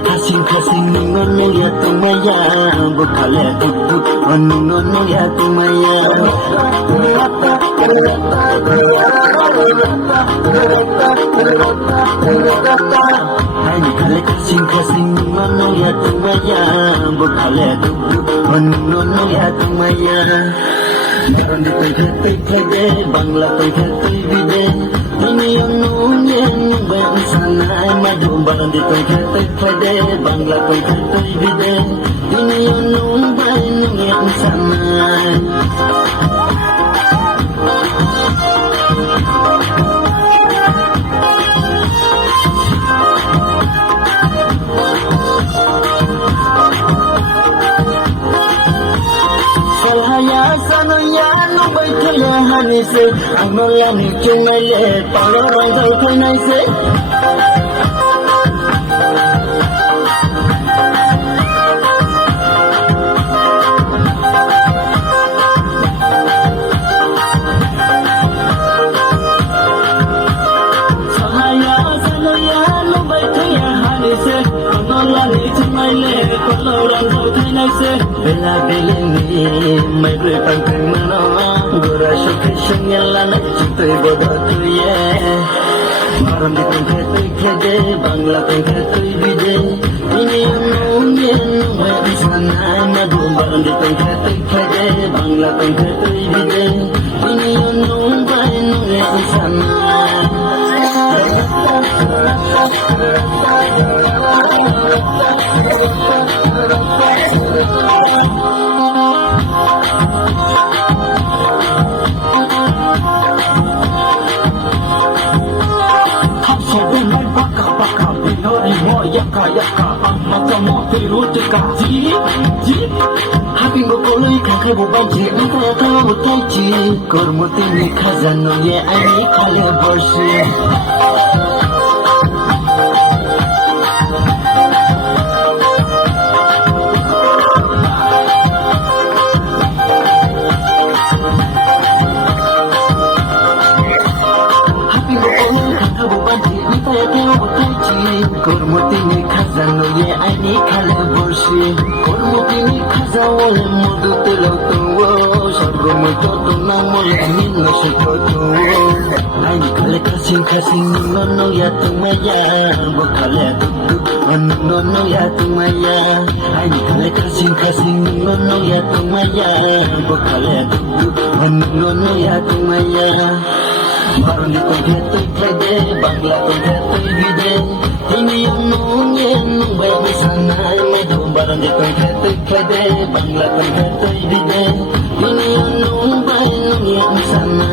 Kasing kasing ningono ya tumaya bukale tutu ningono ya tumaya Hai kale kasing kasing ningono ya tumaya bukale tutu ningono ya tumaya Garon di toy khate bangla toy khate bide ini yang bang sana maju baron di toy khate bangla toy khate bide ini yang sana Salhaya sanoya no baithaya hani se anola ni chungaile palo rang khoi nai se Salhaya sanoya no baithaya hani se anola ni chungaile palo rang khoi nai se Bela beleni mai rui pang pang mana gora shukhe shangela na chitoi boda tuye maram di tong khate bangla tong khate bide ini nungyen mai sana na do maram di tong khate bangla tong khate bide ini nungyen sana Yaka yaka macam mau tiru cekak jip Happy go koloi kakai bo banji Ika yaka bo taichi Kormuti ni khazano ye ani khale borshi Kormuti ni khazano ye ani khale borshi Kormuti ni khazawo ye modu telo tuwo Sargomo joto na mole ani no shikoto Ani khale kasing kasing ningono ya tumaya Bukale tutu ningono ya tumaya Ani khale kasing kasing ningono ya tumaya Bukale tutu ningono ya tumaya Baron di toy khate bangla toy khate bide ini yang nungyen baby sana maju baron di toy khate bangla toy khate bide ini yang nungyen sana